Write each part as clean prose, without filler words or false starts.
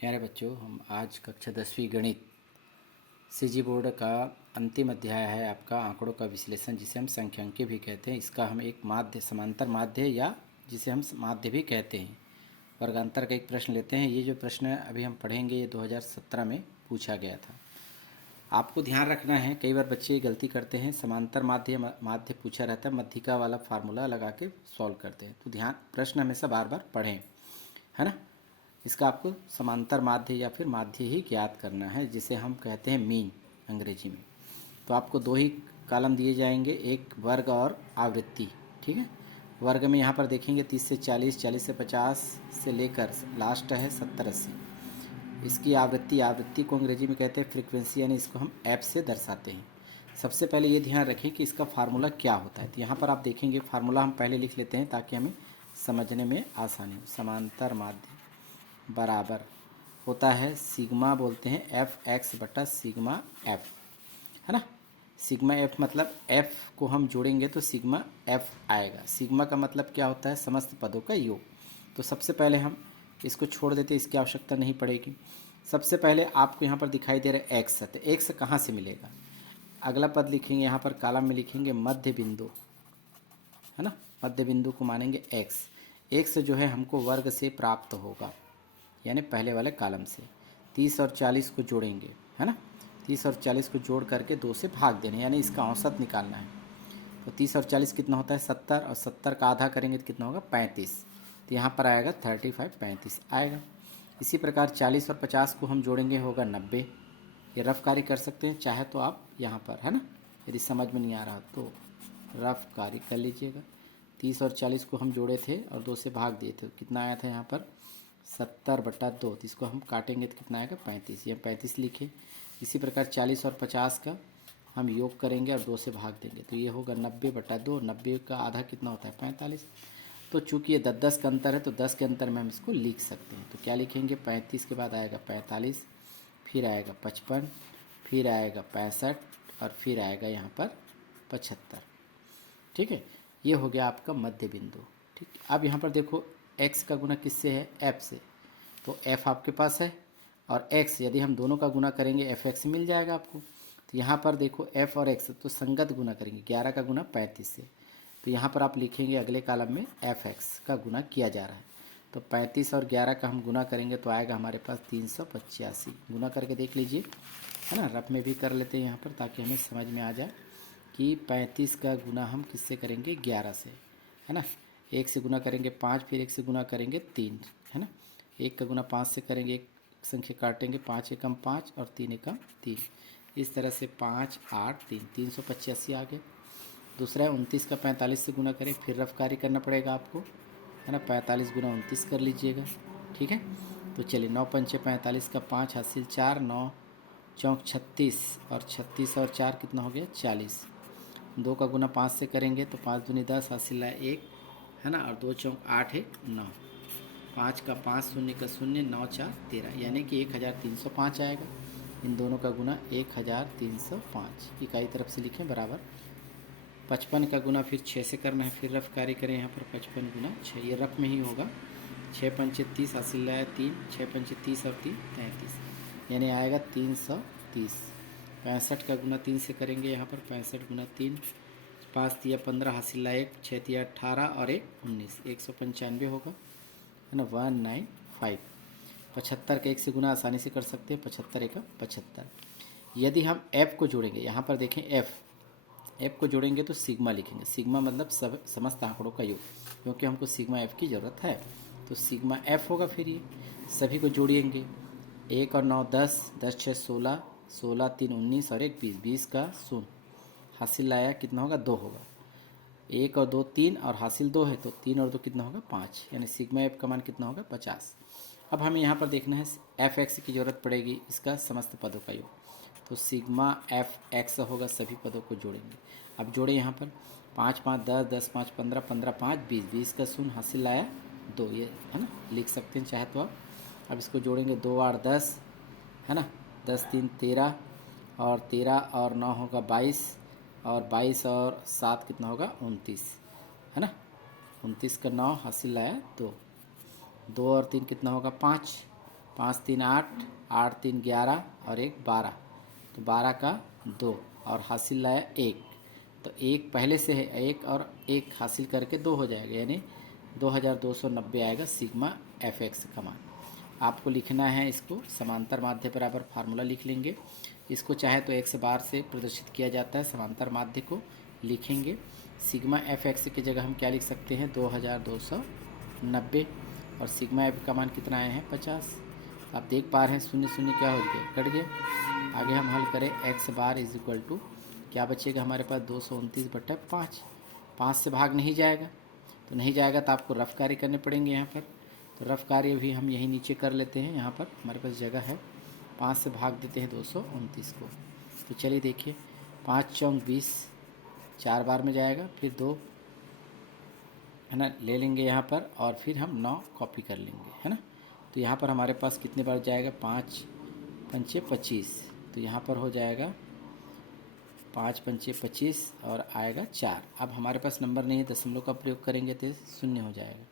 प्यारे बच्चों, हम आज कक्षा 10वीं गणित सीजी बोर्ड का अंतिम अध्याय है आपका आंकड़ों का विश्लेषण, जिसे हम संख्यांकी भी कहते हैं। इसका हम एक माध्य, समांतर माध्य या जिसे हम माध्य भी कहते हैं, वर्गांतर का एक प्रश्न लेते हैं। ये जो प्रश्न अभी हम पढ़ेंगे ये 2017 में पूछा गया था। आपको ध्यान रखना है, कई बार बच्चे गलती करते हैं, समांतर माध्य माध्य पूछा रहता है, मध्यिका वाला फार्मूला लगा के सॉल्व करते हैं। तो ध्यान, प्रश्न हमेशा बार बार पढ़ें, है ना। इसका आपको समांतर माध्य या फिर माध्य ही ज्ञात करना है, जिसे हम कहते हैं मीन अंग्रेजी में। तो आपको दो ही कॉलम दिए जाएंगे, एक वर्ग और आवृत्ति, ठीक है। वर्ग में यहाँ पर देखेंगे 30 से 40, 40 से 50 से लेकर लास्ट है 70-80। इसकी आवृत्ति को अंग्रेजी में कहते हैं फ्रीक्वेंसी, यानी इसको हम एफ से दर्शाते हैं। सबसे पहले ये ध्यान रखें कि इसका फार्मूला क्या होता है। तो यहाँ पर आप देखेंगे फार्मूला हम पहले लिख लेते हैं ताकि हमें समझने में आसानी हो। समांतर माध्य बराबर होता है सिग्मा, बोलते हैं एफ एक्स बटा सिग्मा एफ, है ना। सिग्मा एफ मतलब एफ को हम जोड़ेंगे तो सिग्मा एफ आएगा। सिग्मा का मतलब क्या होता है, समस्त पदों का योग। तो सबसे पहले हम इसको छोड़ देते, इसकी आवश्यकता नहीं पड़ेगी। सबसे पहले आपको यहाँ पर दिखाई दे रहा है एक्स, तो एक्स कहाँ से मिलेगा। अगला पद लिखेंगे, यहाँ पर कॉलम में लिखेंगे मध्य बिंदु, है ना। मध्य बिंदु को मानेंगे एक्स। एक्स जो है हमको वर्ग से प्राप्त होगा, यानी पहले वाले कॉलम से। 30 और 40 को जोड़ेंगे, है ना। 30 और 40 को जोड़ करके 2 से भाग देना, यानी इसका औसत निकालना है। तो 30 और 40 कितना होता है 70, और 70 का आधा करेंगे तो कितना होगा 35। तो यहाँ पर आएगा 35, 35 आएगा। इसी प्रकार 40 और 50 को हम जोड़ेंगे, होगा 90। ये रफ कार्य कर सकते हैं, चाहे तो आप यहाँ पर, है ना। यदि समझ में नहीं आ रहा तो रफ कार्य कर लीजिएगा। 30 और 40 को हम जोड़े थे और 2 से भाग दिए थे, कितना आया था यहाँ पर 70/2। तो इसको हम काटेंगे तो कितना आएगा 35, ये 35 लिखे। इसी प्रकार 40 और 50 का हम योग करेंगे और 2 से भाग देंगे, तो ये होगा 90/2। 90 का आधा कितना होता है 45। तो चूंकि ये 10 का अंतर है, तो 10 के अंतर में हम इसको लिख सकते हैं। तो क्या लिखेंगे, 35 के बाद आएगा 45, फिर आएगा 55, फिर आएगा 65, और फिर आएगा यहाँ पर 75। ठीक है, ये हो गया आपका मध्य बिंदु। ठीक, अब यहाँ पर देखो x का गुना किससे है, f से। तो f आपके पास है, और x यदि हम दोनों का गुना करेंगे f x मिल जाएगा आपको। तो यहाँ पर देखो f और x तो संगत गुना करेंगे, 11 का गुना 35 से। तो यहाँ पर आप लिखेंगे अगले कॉलम में एफ एक्स का गुना किया जा रहा है। तो 35 और 11 का हम गुना करेंगे तो आएगा हमारे पास 385। गुना करके देख लीजिए, है ना। रफ में भी कर लेते हैं यहाँ पर ताकि हमें समझ में आ जाए कि 35 का गुना हम किससे करेंगे 11 से, है ना। 1 से गुना करेंगे 5, फिर 1 से गुना करेंगे 3, है ना। 1 का गुना 5 से करेंगे, एक संख्या काटेंगे, 5 एकम 5 और 3 एकम 3। इस तरह से 5, 8, 3, 385 आ गए। दूसरा है 29 का 45 से गुना करें, फिर रफ कार्य करना पड़ेगा आपको, है ना। 45 गुना 29 कर लीजिएगा, ठीक है। तो चलिए 9 पंचे 45 का 5 हासिल 4, 9 चौक 36, और 36 और 4 कितना हो गया 40। 2 का गुना 5 से करेंगे तो 5 दूनी 10 हासिल है 1, है ना। और 2 चौक 8 है 9, 5 का 5 शून्य का 0, 9 4 13, यानी कि 1305 आएगा। इन दोनों का गुना 1305, इकाई तरफ से लिखें बराबर। 55 का गुना फिर 6 से करना है, फिर रफ कार्य करें यहाँ पर 55 गुना 6, ये रफ में ही होगा। 6 पंचे 30 हासिल है 3, 6 पंचे 30 और 3 33, यानी आएगा 330। 65 का गुना 3 से करेंगे यहाँ पर, 65 गुना 3, 5 तिया 15 हासिल है 1, 6 तिया 18 और 1 19, 195 होगा, है ना। 195। 75 का 1 से गुना आसानी से कर सकते हैं, 75 एक 75। यदि हम f को जोड़ेंगे, यहाँ पर देखें f को जोड़ेंगे तो सिग्मा लिखेंगे। सिग्मा मतलब सब समस्त आंकड़ों का योग, क्योंकि हमको सिग्मा f की ज़रूरत है। तो सिग्मा f होगा, फिर ये सभी को जोड़ेंगे। 1 और 9 10, 10 6 16, 16 3 19 और 1 20, 20 का 0 हासिल लाया कितना होगा 2 होगा। 1 और 2 3, और हासिल 2 है तो 3 और 2 कितना होगा 5, यानी सिग्मा एफ का मान कितना होगा 50। अब हमें यहाँ पर देखना है एफ एक्स की ज़रूरत पड़ेगी, इसका समस्त पदों का योग। तो सिग्मा एफ एक्स होगा, सभी पदों को जोड़ेंगे। अब जोड़े यहाँ पर 5 5 10, 10 5 15, 15 5 20, 20 का 0 हासिल आया 2, ये है ना, लिख सकते हैं चाहे तो आप। अब इसको जोड़ेंगे 2 8 10, है ना। 10 3 13, और 13 और 9 होगा 22, और 22 और 7 कितना होगा 29, है ना। 29 का 9 हासिल आया 2, 2 और 3 कितना होगा 5, 5 3 8, 8 3 11 और एक 12, तो 12 का 2 और हासिल लाया 1, तो 1 पहले से है 1 और 1 हासिल करके 2 हो जाएगा, यानी 2290 आएगा सिग्मा एफ एक्स का मान। आपको लिखना है इसको समांतर माध्य बराबर फार्मूला लिख लेंगे। इसको चाहे तो एक्स बार से प्रदर्शित किया जाता है, समांतर माध्य को लिखेंगे। सिग्मा एफ एक्स की जगह हम क्या लिख सकते हैं 2290, और सिग्मा एफ का मान कितना आया है 50। आप देख पा रहे हैं शून्य शून्य क्या हो गया, कट गया। आगे हम हल करें x bar is equal to क्या बचेगा हमारे पास 229/5। 5 से भाग नहीं जाएगा, तो नहीं जाएगा तो आपको रफ कार्य करने पड़ेंगे यहाँ पर। तो रफ कार्य भी हम यहीं नीचे कर लेते हैं, यहाँ पर हमारे पास जगह है। 5 से भाग देते हैं 229 को। तो चलिए देखिए 5 चौक 20, 4 बार में जाएगा, फिर 2 है ना ले लेंगे यहाँ पर, और फिर हम 9 कॉपी कर लेंगे, है ना। तो यहाँ पर हमारे पास कितने बार जाएगा 5 पंचे 25, तो यहाँ पर हो जाएगा 5 पंचे 25 और आएगा 4। अब हमारे पास नंबर नहीं है, दशमलव का प्रयोग करेंगे तो शून्य हो जाएगा,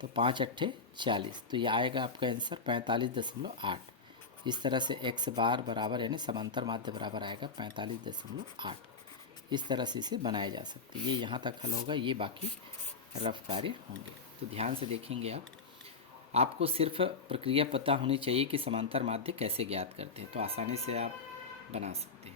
तो 5 अट्ठे 40, तो ये आएगा आपका आंसर 45.8। इस तरह से एक्स बार बराबर यानी समांतर माध्य बराबर आएगा 45.8। इस तरह से इसे बनाया जा सकता है। ये यहाँ तक हल होगा, ये बाकी रफ कार्य होंगे। तो ध्यान से देखेंगे आप, आपको सिर्फ प्रक्रिया पता होनी चाहिए कि समांतर माध्य कैसे ज्ञात करते हैं, तो आसानी से आप बना सकते हैं।